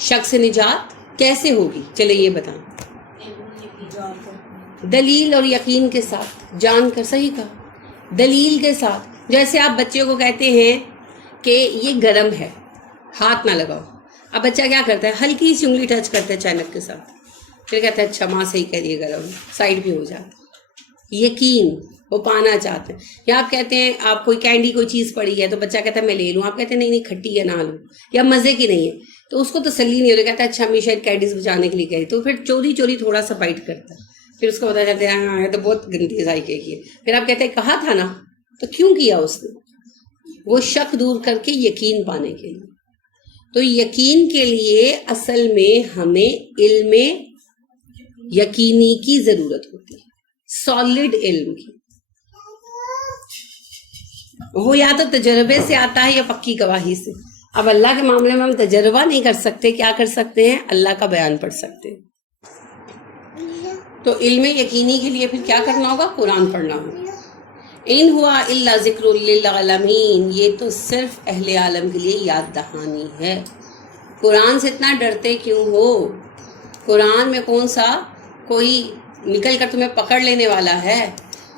شک سے نجات کیسے ہوگی؟ چلے یہ بتائیں. دلیل اور یقین کے ساتھ، جان کر. صحیح کہا، دلیل کے ساتھ. جیسے آپ بچے کو کہتے ہیں کہ یہ گرم ہے، ہاتھ نہ لگاؤ. اب بچہ کیا کرتا ہے؟ ہلکی سی انگلی ٹچ کرتا ہے چینک کے ساتھ، پھر کہتا ہے اچھا ماں صحیح کہہ رہی ہے گرم، سائڈ پہ ہو جاتا. یقین وہ پانا چاہتے ہیں. یا آپ کہتے ہیں آپ کوئی کینڈی کوئی چیز پڑی ہے تو بچہ کہتا ہے میں لے لوں، آپ کہتے ہیں نہیں نہیں کھٹی ہے نہ لوں، یا مزے کی نہیں ہے، تو اس کو تسلی نہیں ہوتی، کہتا ہے اچھا امی شاید کینڈیز بچانے کے لیے کہی، تو پھر چوری چوری تھوڑا سا بائٹ کرتا ہے. پھر اس کو پتا چلتا ہے ہاں یہ تو بہت گندی ذائقے کی ہے. پھر آپ کہتے ہیں کہا تھا نا، تو کیوں کیا اس نے؟ وہ شک دور کر کے یقین پانے کے لیے. تو یقین کے لیے اصل میں ہمیں علم یقینی کی ضرورت ہوتی ہے، سالڈ علم کی. وہ یا تو تجربے سے آتا ہے یا پکی گواہی سے. اب اللہ کے معاملے میں ہم تجربہ نہیں کر سکتے، کیا کر سکتے ہیں؟ اللہ کا بیان پڑھ سکتے ہیں. تو علم یقینی کے لیے پھر کیا کرنا ہوگا؟ قرآن پڑھنا ہوگا. ان ہوا الا ذکر للعالمین، یہ تو صرف اہل عالم کے لیے یاد دہانی ہے. قرآن سے اتنا ڈرتے کیوں ہو؟ قرآن میں کون سا کوئی نکل کر تمہیں پکڑ لینے والا ہے؟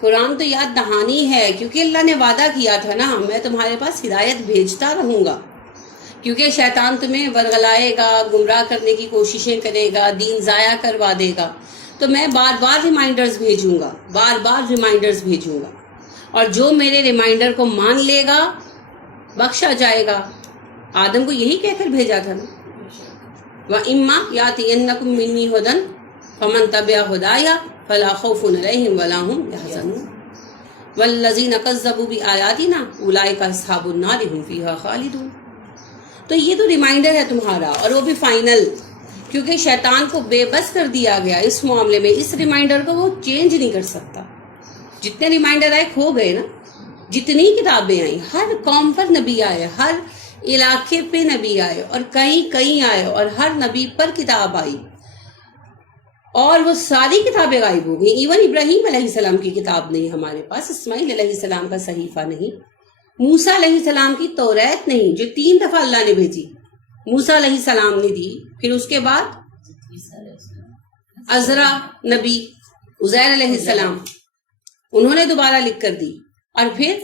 قرآن تو یاد دہانی ہے، کیونکہ اللہ نے وعدہ کیا تھا نا میں تمہارے پاس ہدایت بھیجتا رہوں گا. کیونکہ شیطان تمہیں ورغلائے گا، گمراہ کرنے کی کوششیں کرے گا، دین ضائع کروا دے گا، تو میں بار بار ریمائنڈرز بھیجوں گا، بار بار ریمائنڈرز بھیجوں گا، اور جو میرے ریمائنڈر کو مان لے گا بخشا جائے گا. آدم کو یہی کہہ کر بھیجا تھا نا، وَإِمَّا يَأْتِيَنَّكُم مِّنِّي هُدًى فَمَن تَبِعَ هُدَايَ فَلَا خَوْفٌ عَلَيْهِمْ وَلَا هُمْ يَحْزَنُونَ وَالَّذِينَ كَذَّبُوا بِآيَاتِنَا أُولَٰئِكَ أَصْحَابُ النَّارِ هُمْ فِيهَا خَالِدُونَ. تو یہ تو ریمائنڈر ہے تمہارا، اور وہ بھی فائنل، کیونکہ شیطان کو بے بس کر دیا گیا اس معاملے میں. اس ریمائنڈر کو وہ چینج نہیں کر سکتا. جتنے ریمائنڈر آئے کھو گئے نا، جتنی کتابیں آئیں، ہر قوم پر نبی آئے، ہر علاقے پہ نبی آئے، اور کئی آئے، اور ہر نبی پر کتاب آئی، اور وہ ساری کتابیں غائب ہو گئی. ایون ابراہیم علیہ السلام کی کتاب نہیں ہمارے پاس، اسماعیل علیہ السلام کا صحیفہ نہیں، موسیٰ علیہ السلام کی توریت نہیں جو 3 دفعہ اللہ نے بھیجی. موسیٰ علیہ السلام نے دی، پھر اس کے بعد عزرا نبی، عزیر علیہ السلام، انہوں نے دوبارہ لکھ کر دی، اور پھر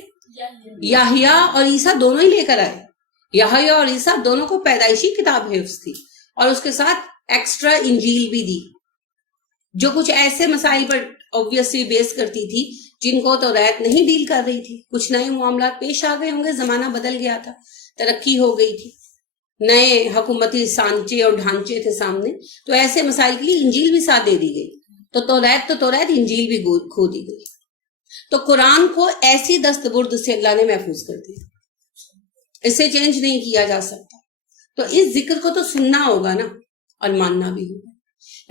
یحییٰ اور عیسیٰ دونوں ہی لے کر آئے. یحییٰ اور عیسیٰ دونوں کو پیدائشی کتاب حفظ تھی، اور اس کے ساتھ ایکسٹرا انجیل بھی دی جو کچھ ایسے مسائل پر obviously بیس کرتی تھی جن کو تو ریت نہیں ڈیل کر رہی تھی. کچھ نئے معاملات پیش آ گئے ہوں گے، زمانہ بدل گیا تھا، ترقی ہو گئی تھی، نئے حکومتی سانچے اور ڈھانچے تھے سامنے، تو ایسے مسائل کے لیے انجیل بھی ساتھ دے دی گئی. تو توریت انجیل بھی کھو دی گئی. تو قرآن کو ایسی دستبرد سے اللہ نے محفوظ کر دیا، اسے چینج نہیں کیا جا سکتا. تو اس ذکر کو تو سننا ہوگا نا، اور ماننا بھی ہوگا.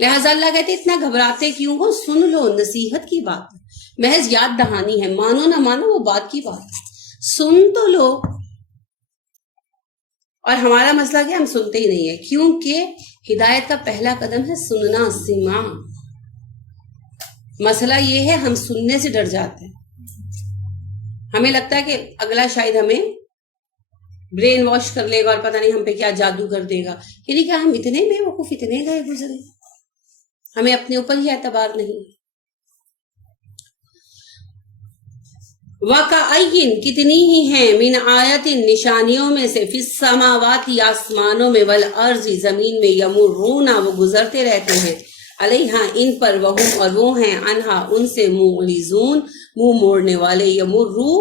لہٰذا اللہ کہتے اتنا گھبراتے کیوں ہو؟ سن لو، نصیحت کی بات ہے، محض یاد دہانی ہے، مانو نہ مانو وہ بات کی بات ہے، سن تو لو. اور ہمارا مسئلہ کیا؟ ہم سنتے ہی نہیں ہیں، کیونکہ ہدایت کا پہلا قدم ہے سننا، سماع. مسئلہ یہ ہے ہم سننے سے ڈر جاتے ہیں. ہمیں لگتا ہے کہ اگلا شاید ہمیں برین واش کر لے گا اور پتہ نہیں ہم پہ کیا جادو کر دے گا. یعنی کہ ہم اتنے بے وقوف، اتنے گئے گزرے، ہمیں اپنے اوپر ہی اعتبار نہیں. وَكَأَيِّن کتنی ہی ہیں، من آیت نشانیوں میں سے، فی السماوات آسمانوں میں، والارض زمین میں، یمرون وہ گزرتے رہتے ہیں، علیہا ان پر، وہم اور وہ ہیں، انہا ان سے، معرضون منہ موڑنے والے. یمرو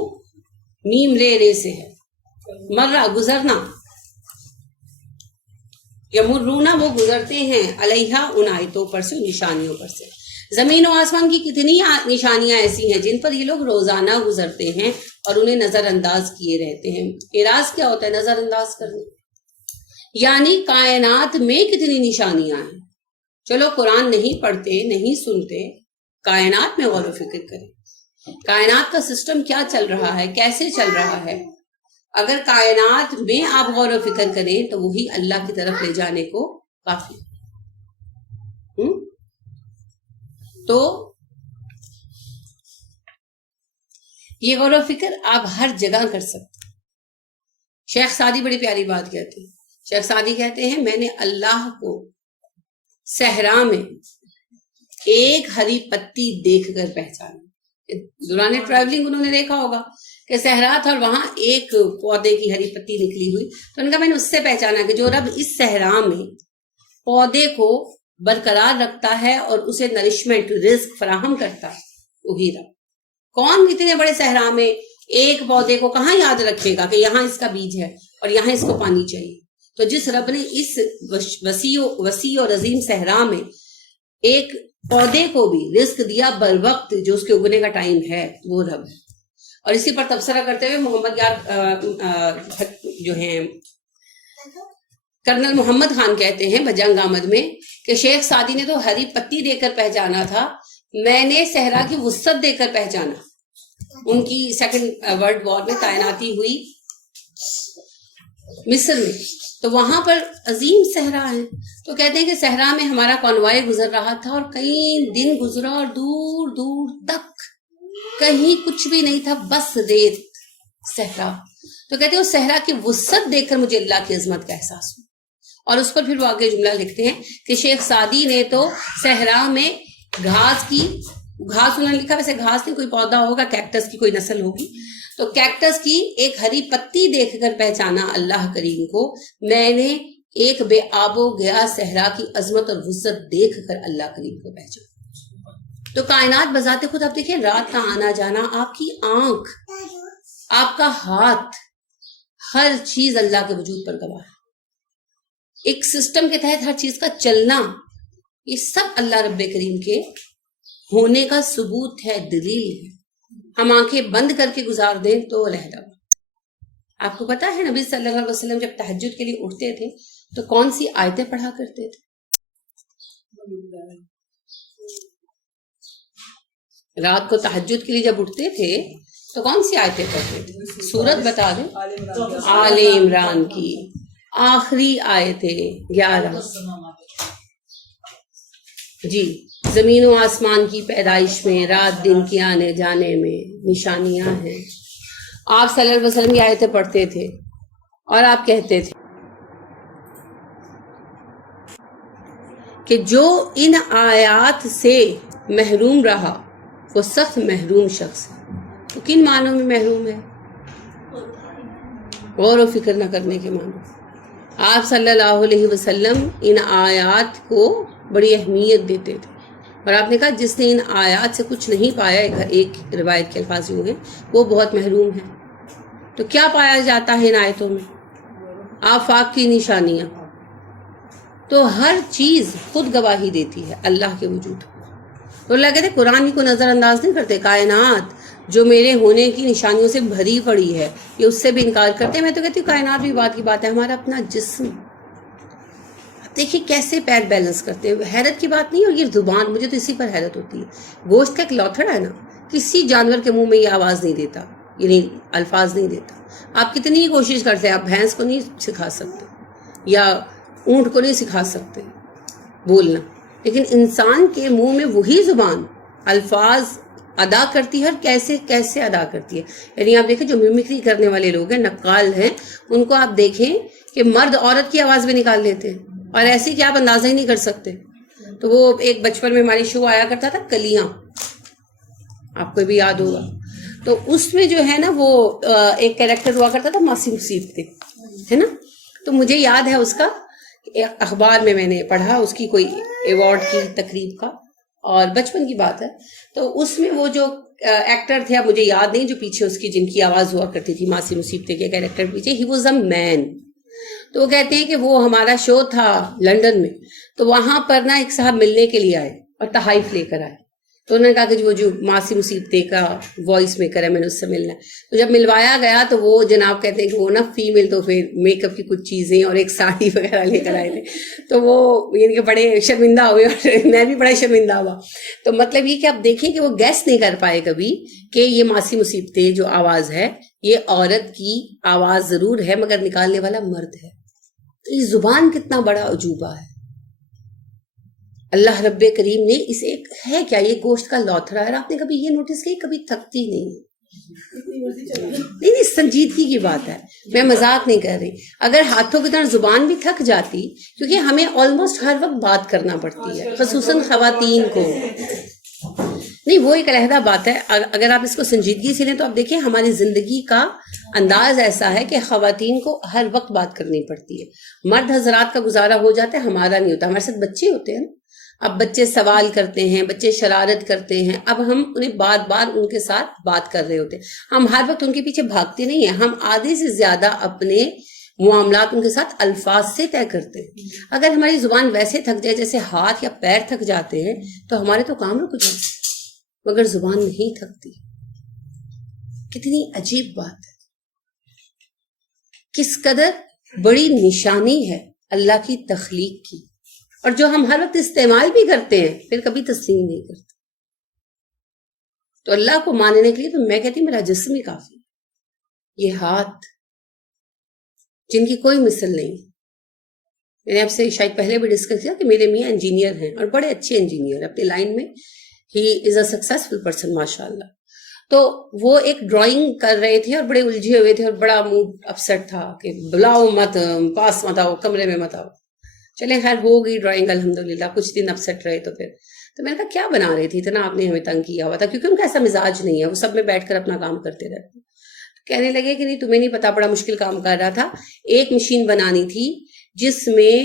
میم رے سے ہے، مرہ گزرنا، یمرونا وہ گزرتے ہیں، علیہا ان آیتوں پر سے، نشانیوں پر سے. زمین و آسمان کی کتنی نشانیاں ایسی ہیں جن پر یہ لوگ روزانہ گزرتے ہیں اور انہیں نظر انداز کیے رہتے ہیں. اعراض کیا ہوتا ہے؟ نظر انداز کرنا. یعنی کائنات میں کتنی نشانیاں ہیں. چلو قرآن نہیں پڑھتے، نہیں سنتے، کائنات میں غور و فکر کریں. کائنات کا سسٹم کیا چل رہا ہے، کیسے چل رہا ہے. اگر کائنات میں آپ غور و فکر کریں تو وہی اللہ کی طرف لے جانے کو کافی. تو یہ غور و فکر آپ ہر جگہ کر سکتے. شیخ سعدی بڑی پیاری بات کہتے ہیں، شیخ سعدی کہتے ہیں میں نے اللہ کو صحرا میں ایک ہری پتی دیکھ کر پہچانا. دوران ٹریولنگ انہوں نے دیکھا ہوگا کہ صحرا تھا اور وہاں ایک پودے کی ہری پتی نکلی ہوئی, تو ان کا میں نے اس سے پہچانا کہ جو رب اس صحرا میں پودے کو برقرار رکھتا ہے اور اسے نرشمنٹ رزق فراہم کرتا ہے وہی رب. کون اتنے بڑے صحرا میں ایک پودے کو کہاں یاد رکھے گا کہ یہاں اس کا بیج ہے اور یہاں اس کو پانی چاہیے. تو جس رب نے اس وسیع اور عظیم صحرا میں ایک پودے کو بھی رزق دیا بر وقت جو اس کے اگنے کا ٹائم ہے, وہ رب ہے. اور اسی پر تبصرہ کرتے ہوئے محمد یار جو ہیں کرنل محمد خان کہتے ہیں بجنگ آمد میں کہ شیخ سعدی نے تو ہری پتی دے کر پہچانا تھا, میں نے صحرا کی وسعت دے کر پہچانا. ان کی سیکنڈ ورلڈ وار میں تعیناتی ہوئی مصر میں, تو وہاں پر عظیم صحرا ہے. تو کہتے ہیں کہ صحرا میں ہمارا کانوائے گزر رہا تھا اور کئی دن گزرا اور دور دور تک کہیں کچھ بھی نہیں تھا, بس ریت صحرا. تو کہتے ہیں اس صحرا کی وسعت دیکھ کر مجھے اللہ کی عظمت کا احساس ہوا. اور اس پر پھر وہ آگے جملہ لکھتے ہیں کہ شیخ سعدی نے تو صحرا میں گھاس انہوں نے لکھا, ویسے گھاس نہیں کوئی پودا ہوگا, کیکٹس کی کوئی نسل ہوگی, تو کیکٹس کی ایک ہری پتی دیکھ کر پہچانا اللہ کریم کو. میں نے ایک بے آب و گیا صحرا کی عظمت اور وسعت دیکھ کر اللہ کریم کو پہچانا. تو کائنات بذات خود آپ دیکھیں, رات کا آنا جانا, آپ کی آنکھ, آپ کا ہاتھ, ہر چیز اللہ کے وجود پر گواہ ہے. ایک سسٹم کے تحت ہر چیز کا چلنا, یہ سب اللہ رب کریم کے ہونے کا ثبوت ہے, دلیل ہے. ہم آنکھیں بند کر کے گزار دیں تو رہ رہا. آپ کو پتا ہے نبی صلی اللہ علیہ وسلم جب تہجد کے لیے اٹھتے تھے تو کون سی آیتیں پڑھا کرتے تھے؟ رات کو تہجد کے لیے جب اٹھتے تھے تو کون سی آیتیں پڑھتے تھے؟ سورت بتا دیں. آل عمران کی آخری آیتیں 11. جی, زمین و آسمان کی پیدائش میں, رات دن کے آنے جانے میں نشانیاں ہیں. آپ صلی اللہ علیہ وسلم کی آیتیں پڑھتے تھے اور آپ کہتے تھے کہ جو ان آیات سے محروم رہا وہ سخت محروم شخص ہے. تو کن معنوں میں محروم ہے؟ غور و فکر نہ کرنے کے معنی. آپ صلی اللہ علیہ وسلم ان آیات کو بڑی اہمیت دیتے تھے, اور آپ نے کہا جس نے ان آیات سے کچھ نہیں پایا, ایک روایت کے الفاظ یوں ہیں, وہ بہت محروم ہے. تو کیا پایا جاتا ہے ان آیتوں میں؟ آفاق کی نشانیاں. تو ہر چیز خود گواہی دیتی ہے اللہ کے وجود. تو اللہ کہتے قرآن کو نظر انداز نہیں کرتے. کائنات جو میرے ہونے کی نشانیوں سے بھری پڑی ہے, یہ اس سے بھی انکار کرتے. میں تو کہتی ہوں کائنات بھی بات کی بات ہے, ہمارا اپنا جسم دیکھیے کیسے پیر بیلنس کرتے ہیں. حیرت کی بات نہیں. اور یہ زبان, مجھے تو اسی پر حیرت ہوتی ہے. گوشت کا ایک لوتھڑا ہے نا, کسی جانور کے منہ میں یہ آواز نہیں دیتا, یعنی الفاظ نہیں دیتا. آپ کتنی کوشش کرتے ہیں, آپ بھینس کو نہیں سکھا سکتے یا اونٹ کو نہیں سکھا سکتے بولنا, لیکن انسان کے منہ میں وہی زبان الفاظ ادا کرتی ہے. اور کیسے کیسے ادا کرتی ہے. یعنی آپ دیکھیں جو میمکری کرنے والے لوگ ہیں, نقال ہیں, ان کو آپ دیکھیں کہ مرد عورت کی آواز بھی نکال لیتے ہیں, اور ایسی کہ آپ اندازہ ہی نہیں کر سکتے. تو وہ ایک بچپن میں ہماری شو آیا کرتا تھا کلیاں, آپ کو بھی یاد ہوگا. تو اس میں جو ہے نا وہ ایک کیریکٹر ہوا کرتا تھا ماسی مصیبتیں, ہے نا. تو مجھے یاد ہے اس کا, اخبار میں نے پڑھا اس کی کوئی ایوارڈ کی تقریب کا, اور بچپن کی بات ہے. تو اس میں وہ جو ایکٹر تھے, اب مجھے یاد نہیں, جو پیچھے اس کی جن کی آواز ہوا کرتی تھی ماسی مصیبتیں کے کیریکٹر پیچھے, ہی واز اے مین. تو وہ کہتے ہیں کہ وہ ہمارا شو تھا لنڈن میں, تو وہاں پر نا ایک صاحب ملنے کے لیے آئے اور تحائف لے کر آئے. تو انہوں نے کہا کہ وہ جو ماسی مصیبتیں کا وائس میکر ہے, میں نے اس سے ملنا ہے. تو جب ملوایا گیا تو وہ جناب کہتے ہیں کہ وہ نا فیمیل, تو پھر میک اپ کی کچھ چیزیں اور ایک ساڑی وغیرہ لے کر آئے تھے. تو وہ یعنی کہ بڑے شرمندہ ہوئے, اور میں بھی بڑا شرمندہ ہوا. تو مطلب یہ کہ آپ دیکھیں کہ وہ گیس نہیں کر پائے کبھی کہ یہ ماسی مصیبتیں جو آواز ہے یہ عورت کی آواز ضرور ہے, مگر نکالنے والا مرد ہے. تو یہ زبان کتنا بڑا عجوبہ ہے. اللہ رب کریم نے اسے ہے کیا, یہ گوشت کا لوتھڑا ہے. آپ نے کبھی یہ نوٹس کی, کبھی تھکتی نہیں ہے, نہیں سنجیدگی کی بات ہے, میں مذاق نہیں کر رہی. اگر ہاتھوں کی طرح زبان بھی تھک جاتی, کیونکہ ہمیں آلموسٹ ہر وقت بات کرنا پڑتی ہے, خصوصاً خواتین کو. نہیں وہ ایک علیحدہ بات ہے. اگر آپ اس کو سنجیدگی سے لیں تو آپ دیکھیں ہماری زندگی کا انداز ایسا ہے کہ خواتین کو ہر وقت بات کرنی پڑتی ہے. مرد حضرات کا گزارا ہو جاتا ہے, ہمارا نہیں ہوتا. ہمارے ساتھ بچے ہوتے ہیں نا, اب بچے سوال کرتے ہیں, بچے شرارت کرتے ہیں, اب ہم انہیں بار بار ان کے ساتھ بات کر رہے ہوتے ہیں. ہم ہر وقت ان کے پیچھے بھاگتے نہیں ہیں, ہم آدھے سے زیادہ اپنے معاملات ان کے ساتھ الفاظ سے طے کرتے ہیں. اگر ہماری زبان ویسے تھک جائے جیسے ہاتھ یا پیر تھک جاتے ہیں تو ہمارے تو کام رک جاتے ہیں, مگر زبان نہیں تھکتی. کتنی عجیب بات ہے, کس قدر بڑی نشانی ہے اللہ کی تخلیق کی, اور جو ہم ہر وقت استعمال بھی کرتے ہیں پھر کبھی تسلیم نہیں کرتے. تو اللہ کو ماننے کے لیے تو میں کہتی ہوں میرا جسم ہی کافی ہے. یہ ہاتھ جن کی کوئی مثل نہیں. میں نے آپ سے شاید پہلے بھی ڈسکس کیا کہ میرے میاں انجینئر ہیں اور بڑے اچھے انجینئر اپنی لائن میں. ہی از اے سکسیسفل پرسن ماشاء اللہ. تو وہ ایک ڈرائنگ کر رہے تھے اور بڑے الجھے ہوئے تھے اور بڑا موڈ اپسیٹ تھا کہ بلاؤ مت, پاس مت آؤ, کمرے میں مت آؤ. چلے خیر ہو گئی ڈرائنگ الحمدللہ. کچھ دن اپسیٹ رہے تو میں نے کہا کیا بنا رہی تھی اتنا آپ نے ہمیں تنگ کیا ہوا تھا, کیونکہ ان کا ایسا مزاج نہیں ہے, وہ سب میں بیٹھ کر اپنا کام کرتے رہتے. کہنے لگے کہ نہیں تمہیں نہیں پتا, بڑا مشکل کام کر رہا تھا. ایک مشین بنانی تھی جس میں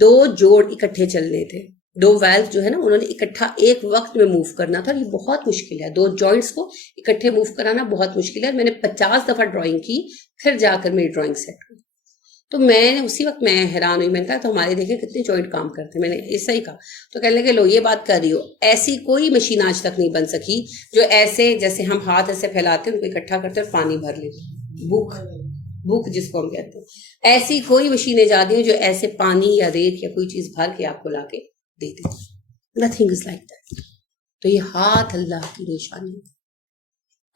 2 جوڑ اکٹھے چلنے تھے, 2 ویلو جو ہے نا انہوں نے اکٹھا ایک وقت میں موو کرنا تھا. یہ بہت مشکل ہے, 2 جوائنٹس کو اکٹھے موو کرانا بہت مشکل ہے. میں نے 50 دفعہ ڈرائنگ کی پھر جا کر میری ڈرائنگ سیٹ ہوئی. تو میں نے اسی وقت میں حیران ہوئی. میں نے کہا تو ہمارے دیکھیں کتنے جوائنٹ کام کرتے ہیں. میں نے ایسا ہی کہا تو کہنے لگے لو یہ بات کر رہی ہو, ایسی کوئی مشین آج تک نہیں بن سکی جو ایسے جیسے ہم ہاتھ ایسے پھیلاتے ہیں ان کو اکٹھا کرتے اور پانی بھر لیتے, بھوک جس کو ہم کہتے ہیں, ایسی کوئی مشین ایجاد نہیں جو ایسے پانی یا ریت یا کوئی چیز بھر کے آپ کو لا کے دیتے. Nothing is like that. تو یہ ہاتھ اللہ کی نشانی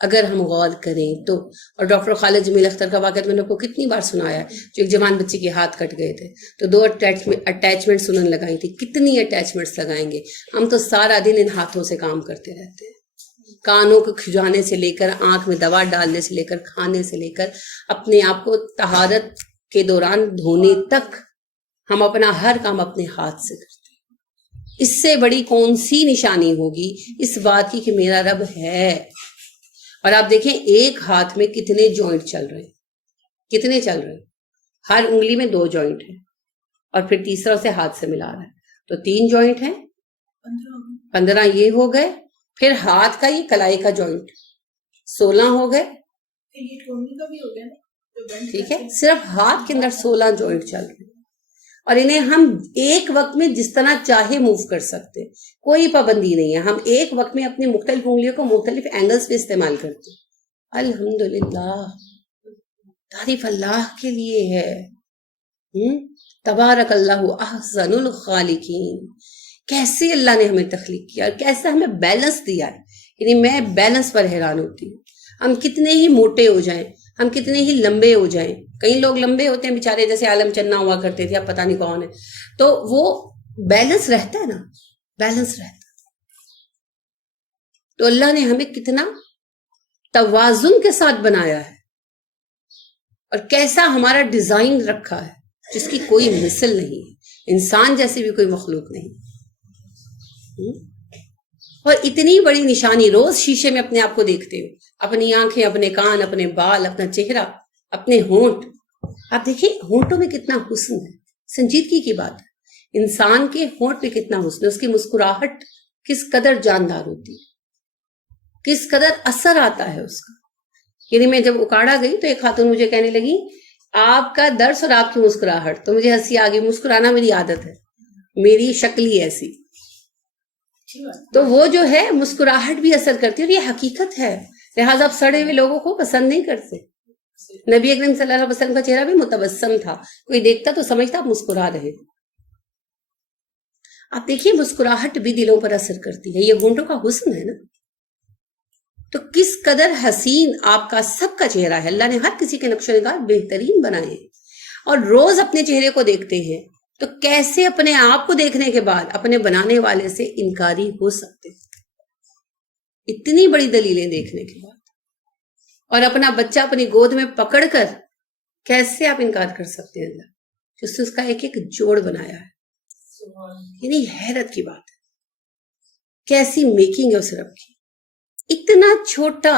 اگر ہم غور کریں تو. اور ڈاکٹر خالد جمیل اختر کا واقعہ میں نے آپ کو کتنی بار سنایا ہے, جو ایک جوان بچے کے ہاتھ کٹ گئے تھے تو 2 اٹیچمنٹس انہوں نے لگائی تھی. کتنی اٹیچمنٹس لگائیں گے ہم, تو سارا دن ان ہاتھوں سے کام کرتے رہتے ہیں. کانوں کو کھجانے سے لے کر, آنکھ میں دوا ڈالنے سے لے کر, کھانے سے لے کر, اپنے آپ کو طہارت کے دوران دھونے تک ہم اپنا ہر کام اپنے ہاتھ سے کرتے ہیں. اس سے بڑی کون سی نشانی ہوگی اس بات کی کہ میرا رب ہے. اور آپ دیکھیں ایک ہاتھ میں کتنے جوائنٹ چل رہے ہیں, کتنے چل رہے ہیں. ہر انگلی میں 2 جوائنٹ ہیں اور پھر تیسرا اسے ہاتھ سے ملا رہا ہے تو 3 جوائنٹ ہیں, 15 یہ ہو گئے. پھر ہاتھ کا یہ کلائی کا جوائنٹ 16 ہو گئے. ٹھیک ہے, صرف ہاتھ کے اندر 16 جوائنٹ چل رہے ہیں اور انہیں ہم ایک وقت میں جس طرح چاہے موو کر سکتے, کوئی پابندی نہیں ہے. ہم ایک وقت میں اپنی مختلف انگلیوں کو مختلف اینگلز پہ استعمال کرتے. الحمدللہ, تعریف اللہ کے لیے ہے. تبارک اللہ احسن الخالقین. کیسے اللہ نے ہمیں تخلیق کیا اور کیسے ہمیں بیلنس دیا ہے. یعنی میں بیلنس پر حیران ہوتی ہوں. ہم کتنے ہی موٹے ہو جائیں, ہم کتنے ہی لمبے ہو جائیں, کئی لوگ لمبے ہوتے ہیں بیچارے جیسے عالم چنا ہوا کرتے تھے, اب پتہ نہیں کون ہے, تو وہ بیلنس رہتا ہے نا, بیلنس رہتا ہے. تو اللہ نے ہمیں کتنا توازن کے ساتھ بنایا ہے اور کیسا ہمارا ڈیزائن رکھا ہے جس کی کوئی مثل نہیں ہے. انسان جیسی بھی کوئی مخلوق نہیں. اور اتنی بڑی نشانی, روز شیشے میں اپنے آپ کو دیکھتے ہو, اپنی آنکھیں, اپنے کان, اپنے بال, اپنا چہرہ, اپنے ہونٹ. آپ دیکھیں ہونٹوں میں کتنا حسن ہے. سنجیدگی کی بات ہے. انسان کے ہونٹ پہ کتنا حسن ہے, اس کی مسکراہٹ کس قدر جاندار ہوتی ہے, کس قدر اثر آتا ہے اس کا. یعنی میں جب اکاڑا گئی تو ایک خاتون مجھے کہنے لگی آپ کا درس اور آپ کی مسکراہٹ, تو مجھے ہنسی آ گئی. مسکرانا میری عادت ہے, میری شکل ہی ایسی. تو وہ جو ہے مسکراہٹ بھی اثر کرتی ہے اور یہ حقیقت ہے. لہٰذا آپ سڑے ہوئے لوگوں کو پسند نہیں کرتے. نبی اکرم صلی اللہ علیہ وسلم کا چہرہ بھی متبسم تھا, کوئی دیکھتا تو سمجھتا آپ مسکرا رہے. آپ دیکھیے مسکراہٹ بھی دلوں پر اثر کرتی ہے, یہ ہونٹوں کا حسن ہے نا. تو کس قدر حسین آپ کا سب کا چہرہ ہے. اللہ نے ہر کسی کے نقش و نگار بہترین بنائے ہیں. اور روز اپنے چہرے کو دیکھتے ہیں تو کیسے اپنے آپ کو دیکھنے کے بعد اپنے بنانے والے سے انکاری ہو سکتے. اتنی بڑی دلیلیں دیکھنے کے بعد اور اپنا بچہ اپنی گود میں پکڑ کر کیسے آپ انکار کر سکتے ہیں اللہ جس نے اس کا ایک ایک جوڑ بنایا ہے. یعنی حیرت کی بات ہے کیسی میکنگ ہے اس رب کی. اتنا چھوٹا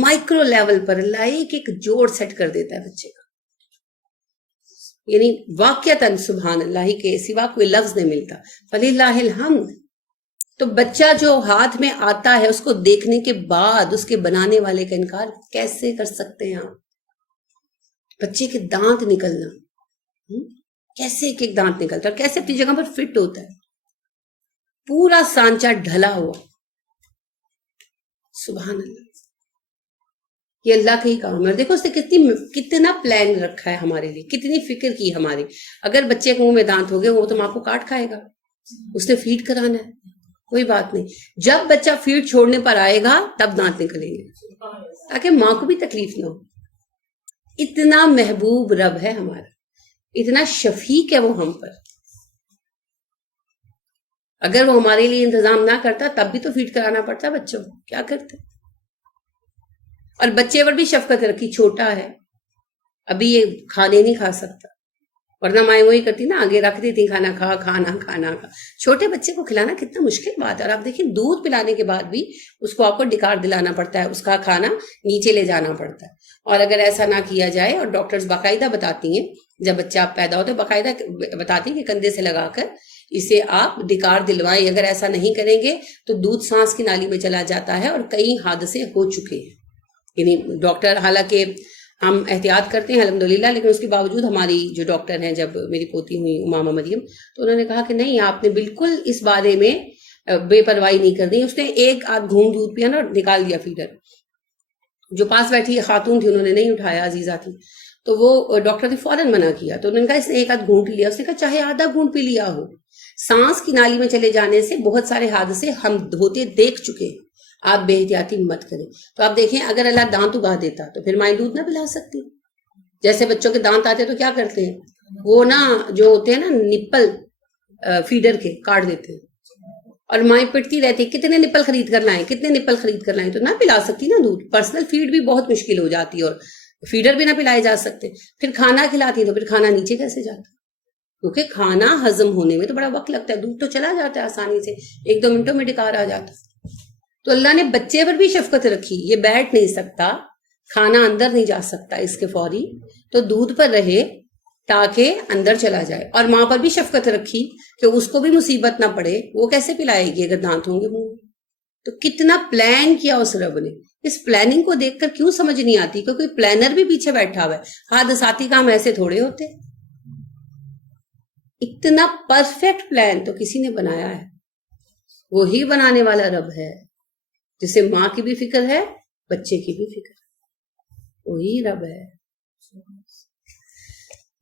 مائکرو لیول پر اللہ ایک ایک جوڑ سیٹ کر دیتا ہے بچے کا. یعنی واقعتاً سبحان اللہ ہی کے سوا کوئی لفظ نہیں ملتا. فللہ الحمد. تو بچہ جو ہاتھ میں آتا ہے اس کو دیکھنے کے بعد اس کے بنانے والے کا انکار کیسے کر سکتے ہیں آپ؟ بچے کے دانت نکلنا کیسے ایک ایک دانت نکلتا ہے اور کیسے اپنی جگہ پر فٹ ہوتا ہے پورا سانچہ ڈھلا ہوا. سبحان اللہ. یہ اللہ کا ہی کام ہے. دیکھو اس نے کتنا پلان رکھا ہے ہمارے لیے کتنی فکر کی ہماری. اگر بچے کے منہ میں دانت ہو گئے وہ تو ماں کو کاٹ کھائے گا اس نے فیڈ کرانا ہے کوئی بات نہیں. جب بچہ فیڈ چھوڑنے پر آئے گا تب دانت نکلیں گے تاکہ ماں کو بھی تکلیف نہ ہو. اتنا محبوب رب ہے ہمارا اتنا شفیق ہے وہ ہم پر. اگر وہ ہمارے لیے انتظام نہ کرتا تب بھی تو فیڈ کرانا پڑتا بچوں کو. کیا کرتے. اور بچے پر بھی شفقت رکھی چھوٹا ہے ابھی یہ کھانے نہیں کھا سکتا ورنہ مائیں وہی کرتی نا آگے رکھ دیتی کھانا کھا کھانا کھا. چھوٹے بچے کو کھلانا کتنا مشکل بات ہے. اور آپ دیکھیں دودھ پلانے کے بعد بھی اس کو آپ کو ڈکار دلانا پڑتا ہے اس کا کھانا نیچے لے جانا پڑتا ہے. اور اگر ایسا نہ کیا جائے اور ڈاکٹرز باقاعدہ بتاتی ہیں جب بچہ پیدا ہو تو باقاعدہ بتاتی ہیں کہ کندھے سے لگا کر اسے آپ ڈکار دلوائیں. اگر ایسا نہیں کریں گے تو دودھ سانس کی نالی میں چلا جاتا ہے اور کئی حادثے ہو چکے ہیں. یعنی ڈاکٹر حالانکہ ہم احتیاط کرتے ہیں الحمدللہ لیکن اس کے باوجود ہماری جو ڈاکٹر ہیں جب میری پوتی ہوئی امامہ مریم تو انہوں نے کہا کہ نہیں آپ نے بالکل اس بارے میں بے پرواہی نہیں کرنی. اس نے ایک آدھ گھونٹ دودھ پیا نا اور نکال دیا فیڈر. جو پاس بیٹھی خاتون تھی انہوں نے نہیں اٹھایا عزیزہ تھی تو وہ ڈاکٹر نے فوراً منع کیا. تو انہوں نے کہا اس نے ایک آدھ گھونٹ لیا. اس نے کہا چاہے آدھا گھونٹ پی لیا ہو سانس کی نالی میں چلے جانے سے بہت سارے حادثے ہم ہوتے دیکھ چکے ہیں. آپ بے احتیاطی مت کریں. تو آپ دیکھیں اگر اللہ دانت اگا دیتا تو پھر مائیں دودھ نہ پلا سکتی. جیسے بچوں کے دانت آتے تو کیا کرتے ہیں وہ نا جو ہوتے ہیں نا نپل فیڈر کے کاٹ دیتے ہیں اور مائیں پٹتی رہتی کتنے نپل خرید کر لائیں کتنے نپل خرید کر لائیں تو نہ پلا سکتی نا دودھ. پرسنل فیڈ بھی بہت مشکل ہو جاتی اور فیڈر بھی نہ پلائے جا سکتے. پھر کھانا کھلاتی تو پھر کھانا نیچے کیسے جاتا کیونکہ کھانا ہضم ہونے میں تو بڑا وقت لگتا ہے. دودھ تو چلا جاتا ہے آسانی سے 1-2 منٹوں میں ڈکار آ جاتا. تو اللہ نے بچے پر بھی شفقت رکھی. یہ بیٹھ نہیں سکتا کھانا اندر نہیں جا سکتا اس کے فوری تو دودھ پر رہے تاکہ اندر چلا جائے. اور ماں پر بھی شفقت رکھی کہ اس کو بھی مصیبت نہ پڑے. وہ کیسے پلائے گی اگر دانت ہوں گے منہ. تو کتنا پلان کیا اس رب نے. اس پلاننگ کو دیکھ کر کیوں سمجھ نہیں آتی کیونکہ پلانر بھی پیچھے بیٹھا ہوا ہے. حادثاتی کام ایسے تھوڑے ہوتے. اتنا پرفیکٹ پلان تو کسی نے بنایا ہے. وہی بنانے والا رب ہے جسے ماں کی بھی فکر ہے بچے کی بھی فکر ہے. وہی رب ہے.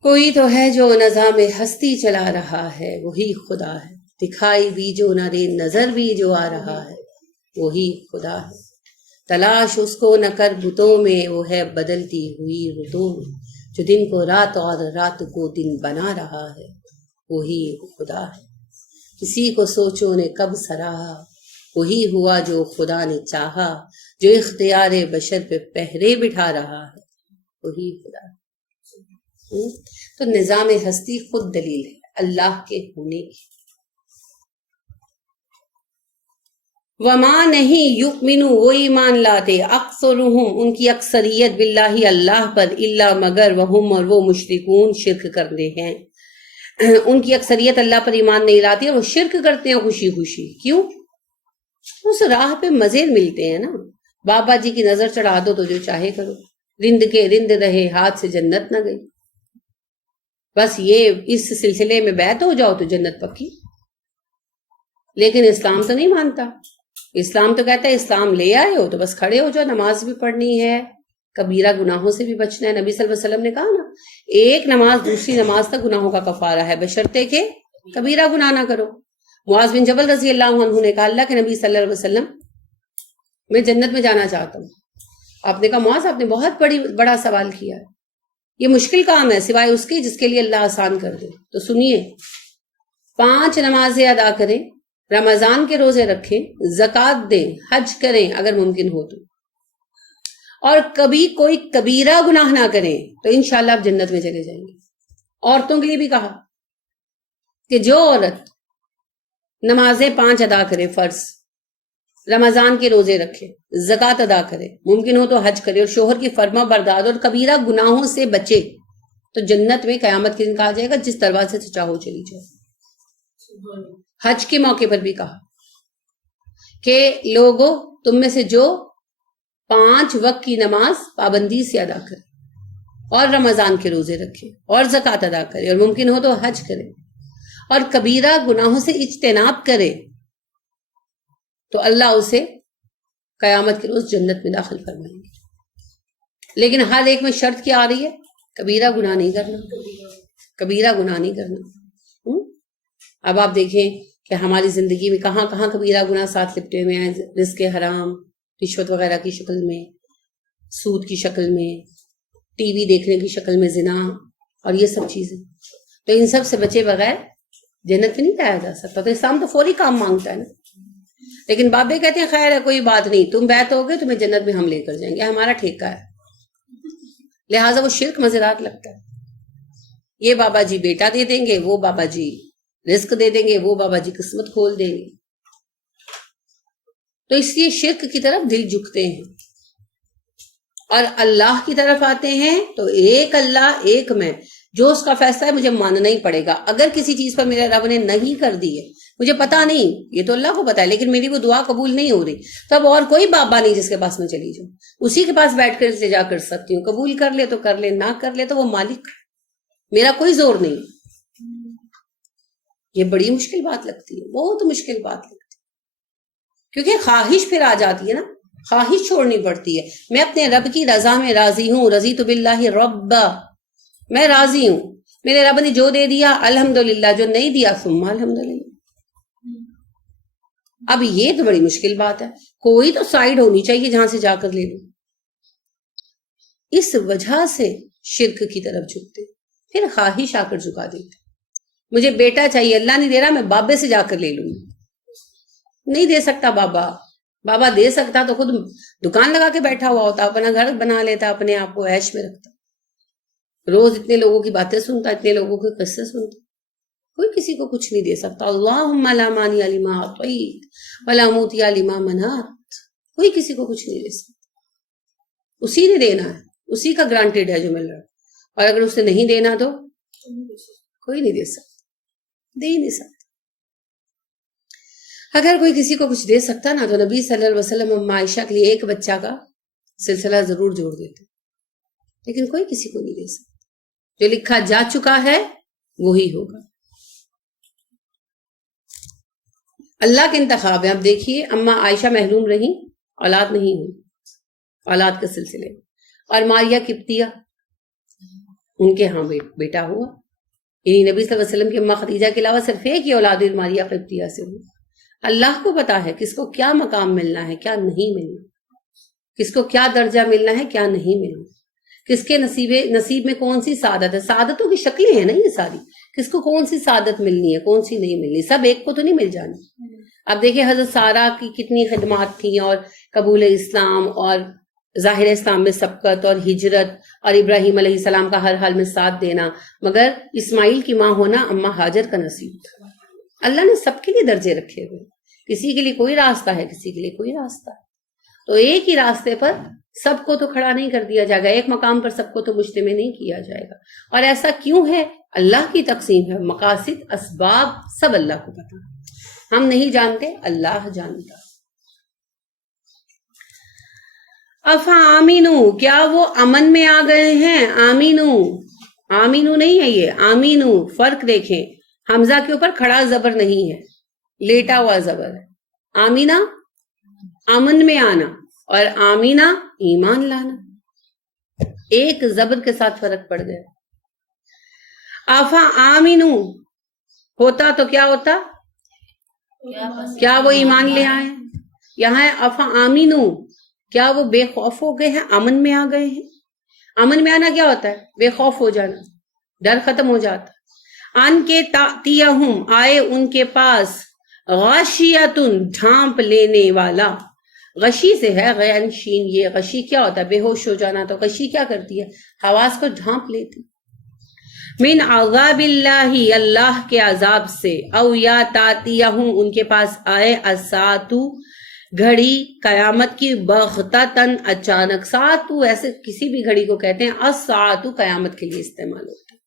کوئی تو ہے جو نظام ہستی چلا رہا ہے وہی خدا ہے. دکھائی بھی جو نہ دے نظر بھی جو آ رہا ہے وہی خدا ہے. تلاش اس کو نہ کر بتوں میں وہ ہے بدلتی ہوئی رتوں میں. جو دن کو رات اور رات کو دن بنا رہا ہے وہی خدا ہے. کسی کو سوچوں نے کب سراہا وہی ہوا جو خدا نے چاہا. جو اختیار بشر پہ پہرے بٹھا رہا ہے وہی خدا ہے. تو نظام ہستی خود دلیل ہے اللہ کے ہونے کی. وما نہیں یؤمنو وہ ایمان لاتے اکثرہم ان کی اکثریت باللہ اللہ پر الا مگر وہم اور وہ مشرکون شرک کرتے ہیں. ان کی اکثریت اللہ پر ایمان نہیں لاتی اور وہ شرک کرتے ہیں خوشی خوشی. کیوں؟ اس راہ پہ مزے ملتے ہیں نا. بابا جی کی نظر چڑھا دو تو جو چاہے کرو. رند کے رند رہے ہاتھ سے جنت نہ گئی. بس یہ اس سلسلے میں بیعت ہو جاؤ تو جنت پکی. لیکن اسلام تو نہیں مانتا. اسلام تو کہتا ہے اسلام لے آئے ہو تو بس کھڑے ہو جاؤ. نماز بھی پڑھنی ہے کبیرہ گناہوں سے بھی بچنا ہے. نبی صلی اللہ علیہ وسلم نے کہا نا ایک نماز دوسری نماز تک گناہوں کا کفارہ ہے بشرطے کہ کبیرہ گناہ نہ کرو. معاذ بن جبل رضی اللہ عنہ نے کہا اللہ کے نبی صلی اللہ علیہ وسلم میں جنت میں جانا چاہتا ہوں. آپ نے کہا معاذ آپ نے بہت بڑا سوال کیا. یہ مشکل کام ہے سوائے اس کے جس کے لیے اللہ آسان کر دے. تو سنیے 5 نمازیں ادا کریں رمضان کے روزے رکھیں زکوٰۃ دیں حج کریں اگر ممکن ہو تو اور کبھی کوئی کبیرہ گناہ نہ کریں تو انشاءاللہ آپ جنت میں چلے جائیں گے. عورتوں کے لیے بھی کہا کہ جو عورت نمازیں 5 ادا کرے فرض، رمضان کے روزے رکھے، زکوٰۃ ادا کرے، ممکن ہو تو حج کرے، اور شوہر کی فرما بردار اور کبیرہ گناہوں سے بچے، تو جنت میں قیامت کے دن کہا جائے گا جس دروازے سے چاہو چلی جائے. حج کے موقع پر بھی کہا کہ لوگوں تم میں سے جو 5 وقت کی نماز پابندی سے ادا کرے اور رمضان کے روزے رکھے اور زکوٰۃ ادا کرے اور ممکن ہو تو حج کرے اور کبیرہ گناہوں سے اجتناب کرے تو اللہ اسے قیامت کے روز جنت میں داخل فرمائیں گے. لیکن ہر ایک میں شرط کیا آ رہی ہے؟ کبیرہ گناہ نہیں کرنا، کبیرہ گناہ نہیں کرنا. اب آپ دیکھیں کہ ہماری زندگی میں کہاں کہاں کبیرہ گناہ ساتھ لپٹے ہوئے ہیں، رزق حرام، رشوت وغیرہ کی شکل میں، سود کی شکل میں، ٹی وی دیکھنے کی شکل میں زنا اور یہ سب چیزیں. تو ان سب سے بچے بغیر جنت میں نہیں جایا جا سکتا. تو اسلام تو فوری کام مانگتا ہے نا. لیکن بابے کہتے ہیں خیر ہے کوئی بات نہیں، تم بیعت ہو گے تمہیں جنت میں ہم لے کر جائیں گے، ہمارا ٹھیکہ ہے. لہٰذا وہ شرک مزیدار لگتا ہے. یہ بابا جی بیٹا دے دیں گے، وہ بابا جی رزق دے دیں گے، وہ بابا جی قسمت کھول دیں گے. تو اس لیے شرک کی طرف دل جھکتے ہیں اور اللہ کی طرف آتے ہیں تو ایک اللہ ایک میں، جو اس کا فیصلہ ہے مجھے ماننا ہی پڑے گا. اگر کسی چیز پر میرے رب نے نہیں کر دی ہے، مجھے پتا نہیں، یہ تو اللہ کو پتا ہے، لیکن میری وہ دعا قبول نہیں ہو رہی، تو اب اور کوئی بابا نہیں جس کے پاس میں چلی جاؤں، اسی کے پاس بیٹھ کر التجا کر سکتی ہوں. قبول کر لے تو کر لے، نہ کر لے تو وہ مالک، میرا کوئی زور نہیں. یہ بڑی مشکل بات لگتی ہے، بہت مشکل بات لگتی ہے، کیونکہ خواہش پھر آ جاتی ہے نا، خواہش چھوڑنی پڑتی ہے. میں اپنے رب کی رضا میں راضی ہوں، رضیت باللہ ربا، میں راضی ہوں، میرے رب نے جو دے دیا الحمدللہ، جو نہیں دیا ثم الحمدللہ. اب یہ تو بڑی مشکل بات ہے. کوئی تو سائیڈ ہونی چاہیے جہاں سے جا کر لے لوں. اس وجہ سے شرک کی طرف جھکتے، پھر خواہش آ کر جھکا دیتے. مجھے بیٹا چاہیے، اللہ نہیں دے رہا، میں بابے سے جا کر لے لوں. نہیں دے سکتا بابا، بابا دے سکتا تو خود دکان لگا کے بیٹھا ہوا ہوتا، اپنا گھر بنا لیتا، اپنے آپ کو عیش میں رکھتا. روز اتنے لوگوں کی باتیں سنتا، اتنے لوگوں کے قصے سنتا. کوئی کسی کو کچھ نہیں دے سکتا. اللہم لا مانع لما اعطیت ولا معطی لما منعت. کوئی کسی کو کچھ نہیں دے سکتا. اسی نے دینا ہے، اسی کا گرانٹیڈ ہے جو مل رہا ہے. اور اگر اس نے نہیں دینا تو کوئی نہیں دے سکتا، دے ہی نہیں سکتا. اگر کوئی کسی کو کچھ دے سکتا نا تو نبی صلی اللہ علیہ وسلم ام عائشہ کے لیے ایک بچہ کا سلسلہ ضرور جوڑ دیتے. لیکن کوئی کسی کو نہیں دے سکتا. جو لکھا جا چکا ہے وہی ہوگا. اللہ کے انتخاب ہے. اب دیکھیے اما عائشہ محروم رہی، اولاد نہیں ہوئی، اولاد کے سلسلے میں. اور ماریہ قبطیہ، ان کے ہاں بیٹا ہوا. یعنی نبی صلی اللہ علیہ وسلم کی اما خدیجہ کے علاوہ صرف ایک ہی اولاد ماریہ قبطیہ سے ہوئی. اللہ کو پتا ہے کس کو کیا مقام ملنا ہے، کیا نہیں ملنا، کس کو کیا درجہ ملنا ہے، کیا نہیں ملنا، کس کے نصیب میں کون سی سعادت ہے. سعادتوں کی شکلیں ہیں نا یہ ساری، کس کو کون سی سعادت ملنی ہے، کون سی نہیں ملنی. سب ایک کو تو نہیں مل جانی. اب دیکھیں حضرت سارہ کی کتنی خدمات تھیں، اور قبول اسلام اور ظاہر اسلام میں سبقت اور ہجرت، اور ابراہیم علیہ السلام کا ہر حال میں ساتھ دینا. مگر اسماعیل کی ماں ہونا اما ہاجر کا نصیب تھا. اللہ نے سب کے لیے درجے رکھے ہوئے. کسی کے لیے کوئی راستہ ہے، کسی کے لیے کوئی راستہ ہے. تو ایک ہی راستے پر سب کو تو کھڑا نہیں کر دیا جائے گا، ایک مقام پر سب کو تو مجتمع نہیں کیا جائے گا. اور ایسا کیوں ہے؟ اللہ کی تقسیم ہے. مقاصد، اسباب سب اللہ کو پتا، ہم نہیں جانتے، اللہ جانتا. افا آمینو، کیا وہ امن میں آ گئے ہیں؟ آمینو، آمینو نہیں ہے یہ، آمینو. فرق دیکھیں، حمزہ کے اوپر کھڑا زبر نہیں ہے، لیٹا ہوا زبر ہے. آمینہ امن میں آنا، اور آمینہ ایمان لانا. ایک زبر کے ساتھ فرق پڑ گیا. آفا آمینو ہوتا تو کیا ہوتا؟ کیا وہ ایمان لے آئے؟ یہاں ہے افا آمینو، کیا وہ بے خوف ہو گئے ہیں، امن میں آ گئے ہیں. امن میں آنا کیا ہوتا ہے؟ بے خوف ہو جانا، ڈر ختم ہو جاتا. ان کے تاتیہم، آئے ان کے پاس، غاشیتن ڈھانپ لینے والا. غشی سے ہے، غین شین، یہ غشی کیا ہوتا ہے؟ بے ہوش ہو جانا. تو غشی کیا کرتی ہے؟ حواس کو ڈھانپ لیتی. من عذاب اللہ، اللہ کے عذاب سے، او یا تاتیہم، ان کے پاس آئے، الساعۃ، گھڑی، قیامت کی، بغتتاً، اچانک. ساعت ایسے کسی بھی گھڑی کو کہتے ہیں، الساعۃ قیامت کے لیے استعمال ہوتا ہے.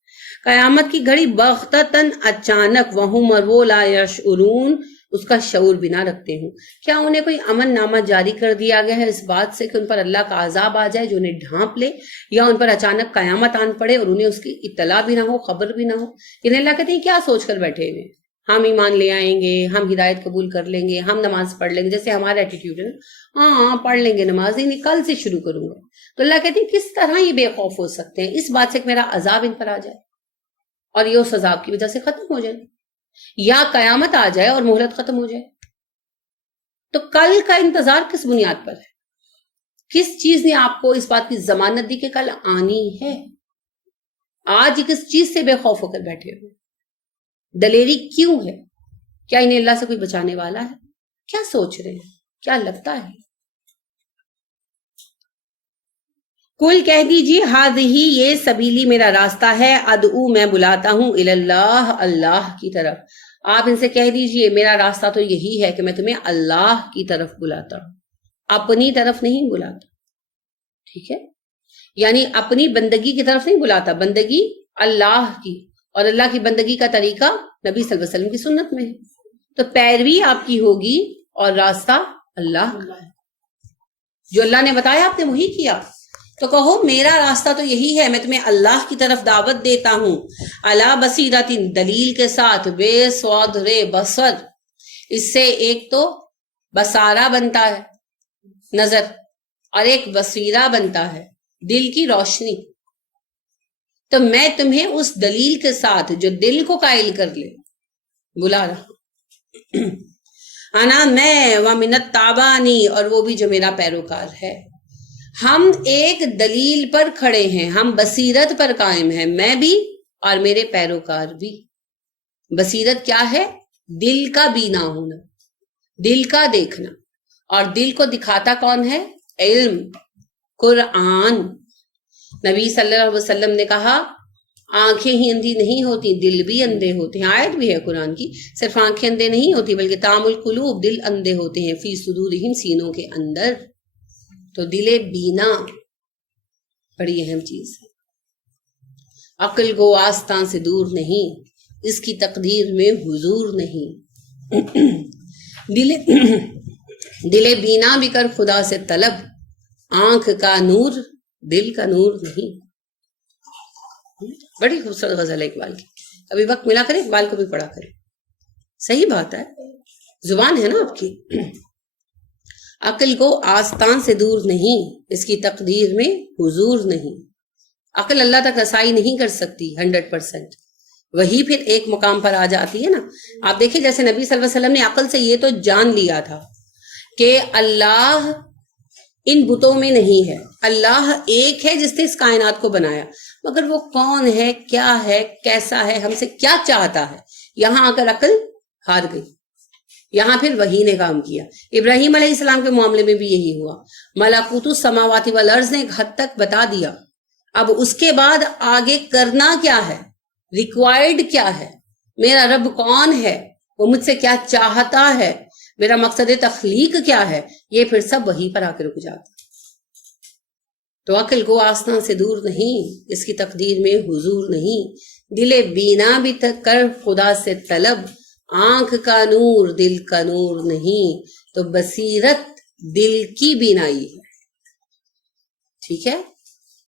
قیامت کی گھڑی بغتتاً، اچانک، وہم، اور وہ، لا یشعرون، اس کا شعور بھی نہ رکھتے ہوں. کیا انہیں کوئی امن نامہ جاری کر دیا گیا ہے اس بات سے کہ ان پر اللہ کا عذاب آ جائے جو انہیں ڈھانپ لے، یا ان پر اچانک قیامت آن پڑے اور انہیں اس کی اطلاع بھی نہ ہو، خبر بھی نہ ہو؟ انہیں اللہ کہتے ہیں کیا سوچ کر بیٹھے ہوئے، ہم ایمان لے آئیں گے، ہم ہدایت قبول کر لیں گے، ہم نماز پڑھ لیں گے. جیسے ہمارا ایٹیٹیوڈ ہے، ہاں پڑھ لیں گے نماز، نہیں کل سے شروع کروں گا. تو اللہ کہتے ہیں کس طرح یہ بے خوف ہو سکتے ہیں اس بات سے کہ میرا عذاب ان پر آ جائے اور یہ اس عذاب کی وجہ سے ختم ہو جائے، یا قیامت آ جائے اور مہلت ختم ہو جائے. تو کل کا انتظار کس بنیاد پر ہے؟ کس چیز نے آپ کو اس بات کی ضمانت دی کہ کل آنی ہے؟ آج کس چیز سے بے خوف ہو کر بیٹھے ہوئے؟ دلیری کیوں ہے؟ کیا انہیں اللہ سے کوئی بچانے والا ہے؟ کیا سوچ رہے ہیں؟ کیا لگتا ہے؟ کل کہہ دیجیے، ہذہ، یہ سبیلی، میرا راستہ ہے، ادعو، میں بلاتا ہوں، اللہ، اللہ کی طرف. آپ ان سے کہہ دیجئے میرا راستہ تو یہی ہے کہ میں تمہیں اللہ کی طرف بلاتا ہوں، اپنی طرف نہیں بلاتا. ٹھیک ہے؟ یعنی اپنی بندگی کی طرف نہیں بلاتا، بندگی اللہ کی، اور اللہ کی بندگی کا طریقہ نبی صلی اللہ علیہ وسلم کی سنت میں ہے. تو پیروی آپ کی ہوگی اور راستہ اللہ کا ہے. جو اللہ نے بتایا آپ نے وہی کیا. تو کہو میرا راستہ تو یہی ہے، میں تمہیں اللہ کی طرف دعوت دیتا ہوں، علی بصیرت، دلیل کے ساتھ، بے صادر بصر، اس سے ایک تو بصارہ بنتا ہے نظر، اور ایک بصیرہ بنتا ہے دل کی روشنی. تو میں تمہیں اس دلیل کے ساتھ جو دل کو قائل کر لے بلا رہا ہوں. انا، میں، ومن التابعین، اور وہ بھی جو میرا پیروکار ہے. ہم ایک دلیل پر کھڑے ہیں، ہم بصیرت پر قائم ہیں، میں بھی اور میرے پیروکار بھی. بصیرت کیا ہے؟ دل کا بینا ہونا، دل کا دیکھنا. اور دل کو دکھاتا کون ہے؟ علم، قرآن. نبی صلی اللہ علیہ وسلم نے کہا آنکھیں ہی اندھی نہیں ہوتی، دل بھی اندھے ہوتے ہیں. آیت بھی ہے قرآن کی، صرف آنکھیں اندھے نہیں ہوتی بلکہ تام القلوب، دل اندھے ہوتے ہیں، فی صدورہم، سینوں کے اندر. تو دل بینا بڑی اہم چیز ہے. عقل کو آستان سے دور نہیں، اس کی تقدیر میں حضور نہیں. دل بینا بھی کر خدا سے طلب، آنکھ کا نور دل کا نور نہیں. بڑی خوبصورت غزل ہے اقبال کی. ابھی وقت ملا کرے اقبال کو بھی پڑھا کرے. صحیح بات ہے، زبان ہے نا آپ کی. عقل کو آستان سے دور نہیں، اس کی تقدیر میں حضور نہیں. عقل اللہ تک رسائی نہیں کر سکتی 100%. وہی پھر ایک مقام پر آ جاتی ہے نا. آپ دیکھیں جیسے نبی صلی اللہ علیہ وسلم نے عقل سے یہ تو جان لیا تھا کہ اللہ ان بتوں میں نہیں ہے، اللہ ایک ہے جس نے اس کائنات کو بنایا، مگر وہ کون ہے، کیا ہے، کیسا ہے، ہم سے کیا چاہتا ہے. یہاں آ کر عقل ہار گئی. یہاں پھر وحی نے کام کیا. ابراہیم علیہ السلام کے معاملے میں بھی یہی ہوا. ملکوت السماوات والارض نے ایک حد تک بتا دیا، اب اس کے بعد آگے کرنا کیا ہے، ریکوائرڈ کیا ہے، میرا رب کون ہے، وہ مجھ سے کیا چاہتا ہے، میرا مقصد تخلیق کیا ہے، یہ پھر سب وحی پر آ کے رک جاتا. تو عقل کو آستان سے دور نہیں، اس کی تقدیر میں حضور نہیں. دل بینا بھی کر خدا سے طلب، آنکھ کا نور دل کا نور نہیں. تو بصیرت دل کی بینائی ہے. ٹھیک ہے.